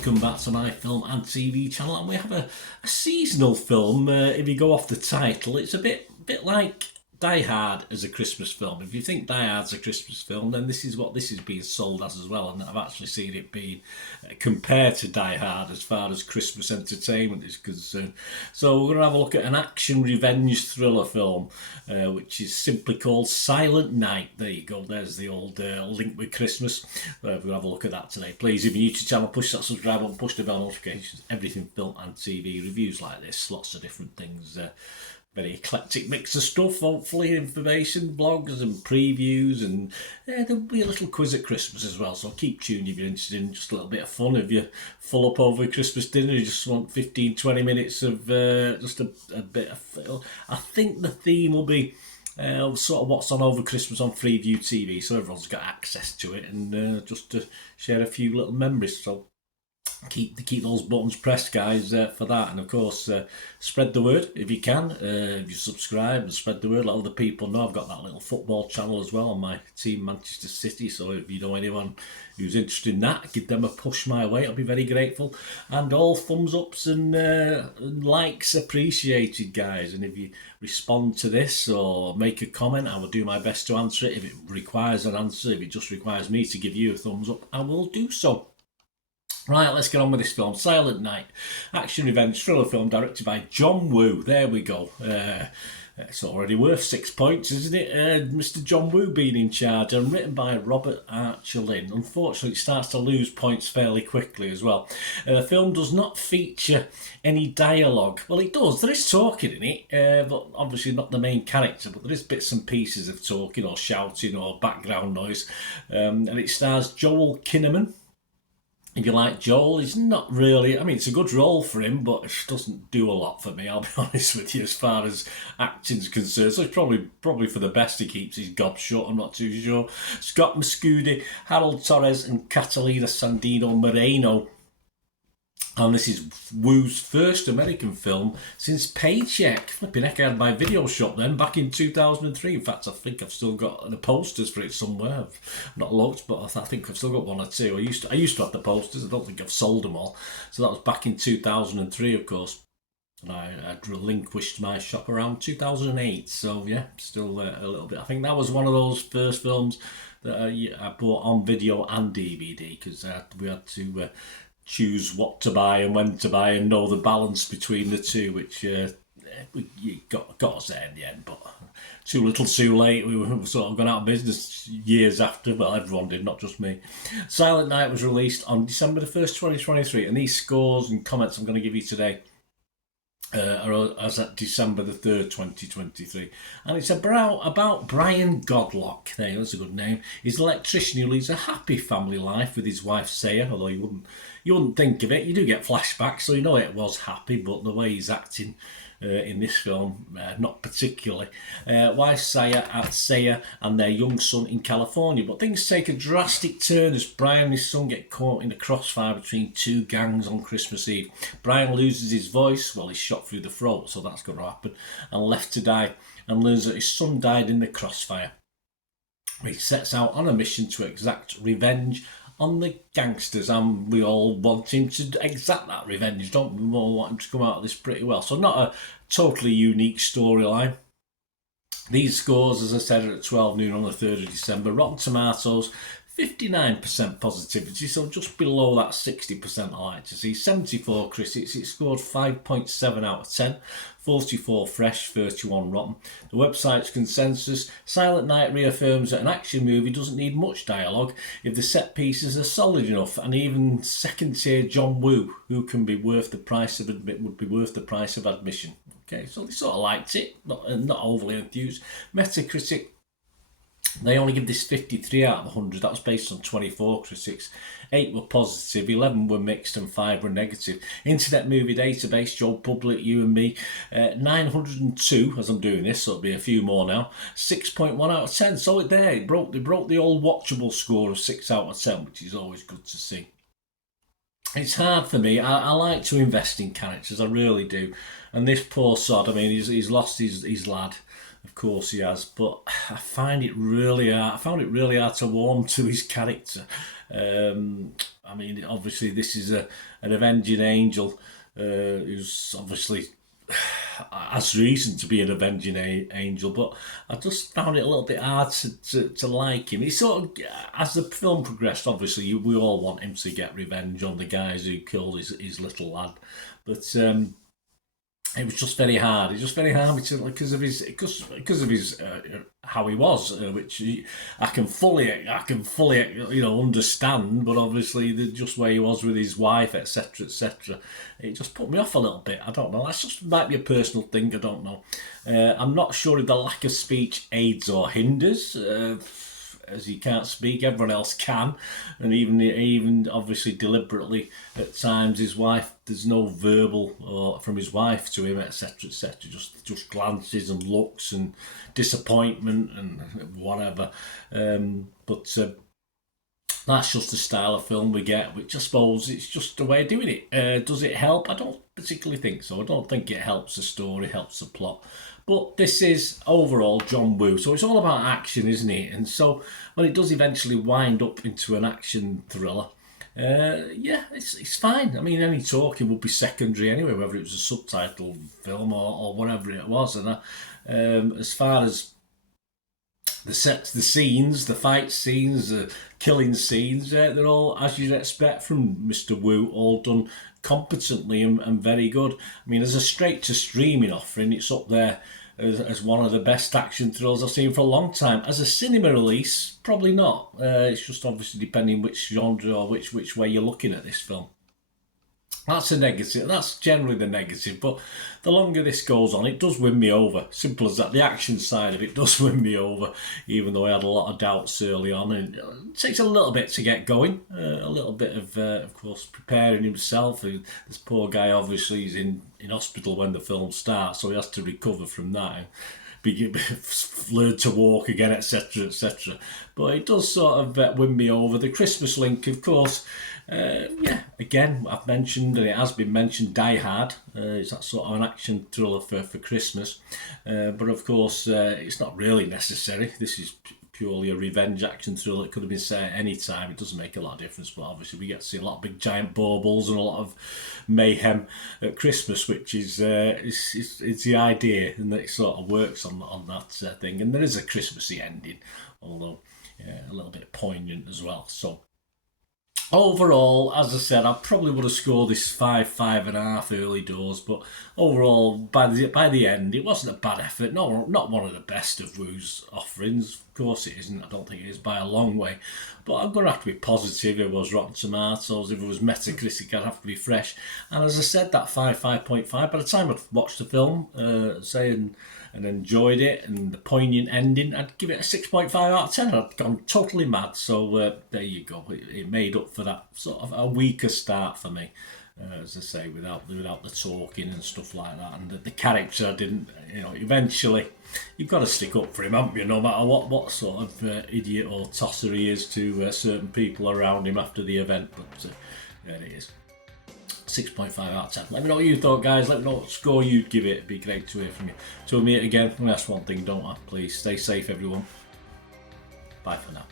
welcome back to my film and TV channel, and we have a seasonal film. If you go off the title, it's a bit like Die Hard as a Christmas film. If you think Die Hard's a Christmas film, then this is what this is being sold as well, and I've actually seen it being compared to Die Hard as far as Christmas entertainment is concerned. So we're going to have a look at an action revenge thriller film, which is simply called Silent Night. There you go, there's the old link with Christmas. We're going to have a look at that today. Please, if you're new to the channel, push that subscribe button, push the bell notifications, everything film and TV, reviews like this, lots of different things. Very eclectic mix of stuff, hopefully, information, blogs and previews, and there'll be a little quiz at Christmas as well, so keep tuned if you're interested in just a little bit of fun. If you're full up over Christmas dinner, you just want 15-20 minutes of just a bit of... I think the theme will be sort of what's on over Christmas on Freeview TV, so everyone's got access to it, and just to share a few little memories. So keep those buttons pressed, guys, for that. And of course, spread the word if you can. If you subscribe and spread the word, let other people know. I've got that little football channel as well on my team, Manchester City, so if you know anyone who's interested in that, give them a push my way. I'll be very grateful. And all thumbs ups and likes appreciated, guys. And if you respond to this or make a comment, I will do my best to answer it. If it requires an answer, if it just requires me to give you a thumbs up, I will do so. Right, let's get on with this film. Silent Night, action revenge thriller film directed by John Woo. There we go. It's already worth 6 points, isn't it? Mr. John Woo being in charge, and written by Robert Archer Lynn. Unfortunately, it starts to lose points fairly quickly as well. The film does not feature any dialogue. Well, it does. There is talking in it, but obviously not the main character, but there is bits and pieces of talking or shouting or background noise. And it stars Joel Kinnaman. If you like Joel, he's not really... I mean, it's a good role for him, but it doesn't do a lot for me, I'll be honest with you, as far as acting's concerned. So it's probably for the best he keeps his gob shut, I'm not too sure. Scott Mescudi, Harold Torres and Catalina Sandino Moreno. And this is Woo's first American film since Paycheck. Flipping heck, I had my video shop then, back in 2003. In fact, I think I've still got the posters for it somewhere. I've not looked, but I think I've still got one or two. I used to have the posters. I don't think I've sold them all. So that was back in 2003, of course. And I relinquished my shop around 2008. So yeah, still a little bit. I think that was one of those first films that I bought on video and DVD, because we had to... choose what to buy and when to buy and know the balance between the two, which got us there in the end, but too little too late. We were sort of gone out of business years after. Well, everyone did, not just me. Silent Night was released on December the 1st, 2023, and these scores and comments I'm going to give you today are as at December the 3rd, 2023. And it's about Brian Godlock. There, that's a good name. He's an electrician who leads a happy family life with his wife Saya, although you wouldn't think of it. You do get flashbacks, so you know it was happy, but the way he's acting in this film, not particularly. Wife Saya and their young son in California. But things take a drastic turn as Brian and his son get caught in a crossfire between two gangs on Christmas Eve. Brian loses his voice, well, he's shot through the throat, so that's going to happen, and left to die, and learns that his son died in the crossfire. He sets out on a mission to exact revenge on the gangsters, and we all want him to exact that revenge, don't we? We all want him to come out of this pretty well. So not a totally unique storyline. These scores, as I said, are at 12 noon on the 3rd of December. Rotten Tomatoes, 59% positivity, so just below that 60% I like to see. 74 critics, it scored 5.7 out of 10. 44 fresh, 31 rotten. The website's consensus: Silent Night reaffirms that an action movie doesn't need much dialogue if the set pieces are solid enough, and even second-tier John Woo, who can be worth the price of would be worth the price of admission. Okay, so they sort of liked it, not overly enthused. Metacritic, they only give this 53 out of 100. That was based on 24 critics. 8 were positive, 11 were mixed, and 5 were negative. Internet Movie Database, Joe Public, you and me, 902 as I'm doing this, so it'll be a few more now. 6.1 out of 10. So there, they broke the old watchable score of 6 out of 10, which is always good to see. It's hard for me. I like to invest in characters, I really do. And this poor sod, I mean, he's lost his lad. Of course he has, but I found it really hard to warm to his character. I mean, obviously this is an avenging angel who's obviously has reason to be an avenging angel, but I just found it a little bit hard to like him. He sort of, as the film progressed, obviously we all want him to get revenge on the guys who killed his little lad, but it was just very hard. It was just very hard because of his how he was, I can fully understand. But obviously, the just where he was with his wife, etc., etc. It just put me off a little bit. I don't know. That's just might be a personal thing. I don't know. I'm not sure if the lack of speech aids or hinders. As he can't speak, everyone else can, and even obviously deliberately at times his wife, there's no verbal or from his wife to him, etc., etc. Just glances and looks and disappointment and whatever. But that's just the style of film we get, which I suppose it's just the way of doing it. Does it help? I don't particularly think so. I don't think it helps the story, helps the plot. But this is overall John Woo, so it's all about action, isn't it? And so when it does eventually wind up into an action thriller, it's fine. I mean, any talking would be secondary anyway, whether it was a subtitle film or whatever it was. And as far as the sets, the scenes, the fight scenes, the killing scenes, they're all, as you'd expect from Mr. Wu, all done competently and very good. I mean, as a straight-to-streaming offering, it's up there as one of the best action thrillers I've seen for a long time. As a cinema release, probably not. It's just obviously depending which genre or which way you're looking at this film. That's a negative. That's generally the negative. But the longer this goes on, it does win me over. Simple as that. The action side of it does win me over, even though I had a lot of doubts early on. And it takes a little bit to get going. A little bit of course, preparing himself. This poor guy obviously is in hospital when the film starts, so he has to recover from that. Learn to walk again, etc., etc. But it does sort of win me over. The Christmas link, of course, again, I've mentioned, and it has been mentioned, Die Hard. It's that sort of an action thriller for Christmas. But of course, it's not really necessary. This is purely a revenge action thriller. It could have been set at any time. It doesn't make a lot of difference, but obviously we get to see a lot of big giant baubles and a lot of mayhem at Christmas, which is it's the idea, and it sort of works on that thing. And there is a Christmassy ending, although a little bit poignant as well. So overall, as I said, I probably would have scored this 5.5 early doors, but overall, by the end, it wasn't a bad effort. Not one of the best of Wu's offerings. Of course it isn't. I don't think it is by a long way. But I'm going to have to be positive. If it was Rotten Tomatoes, if it was Metacritic, I'd have to be fresh. And as I said, that 5.5, by the time I'd watched the film, and enjoyed it, and the poignant ending, I'd give it a 6.5 out of 10. I'd gone totally mad, so there you go. It made up for that sort of a weaker start for me, as I say, without the talking and stuff like that, and the character I didn't, eventually, you've got to stick up for him, haven't you, no matter what sort of idiot or tosser he is to certain people around him after the event, but there it is. 6.5 out of 10. Let me know what you thought, guys. Let me know what score you'd give it. It'd be great to hear from you. Till we meet again, that's one thing, don't I? Please stay safe, everyone. Bye for now.